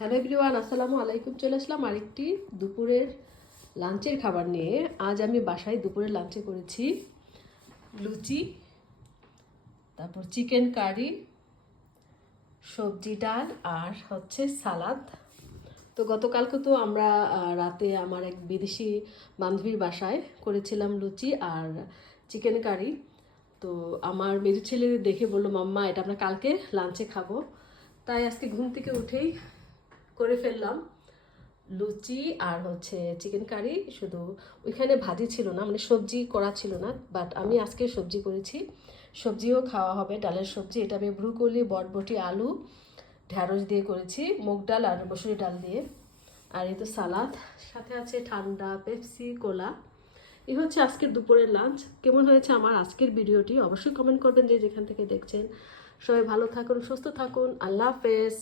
Hello everyone, আসসালামু আলাইকুম। চলে আসলাম আরেকটি দুপুরের লাঞ্চের খাবার নিয়ে। আজ আমি বাসায় দুপুরের লাঞ্চে করেছি লুচি, তারপর চিকেন কারি, সবজি ডাল আর হচ্ছে সালাদ। তো গতকালকে তো আমরা রাতে আমার এক বিদেশি বান্ধবীর বাসায় করেছিলাম লুচি আর চিকেন কারি। তো আমার মেজো ছেলে দেখে বললো, মাম্মা এটা আমরা কালকে লাঞ্চে খাবো। তাই আজকে ঘুম থেকে উঠেই করে ফেললাম লুচি আর হচ্ছে চিকেন কারি। শুধু ওইখানে ভাজি ছিল না, মানে সবজি করা ছিল না, বাট আমি আজকে সবজি করেছি। সবজিও খাওয়া হবে, ডালের সবজি। এটা আমি ব্রুকলি, বটবটি, আলু, ঢ্যাঁড়স দিয়ে করেছি, মুগ ডাল আর মসুরি ডাল দিয়ে। আর এই তো সালাদ, সাথে আছে ঠান্ডা পেপসি, কোলা। এই হচ্ছে আজকের দুপুরের লাঞ্চ। কেমন হয়েছে আমার আজকের ভিডিওটি অবশ্যই কমেন্ট করবেন, যে যেখান থেকে দেখছেন। সবাই ভালো থাকুন, সুস্থ থাকুন। আল্লাহ হাফেজ।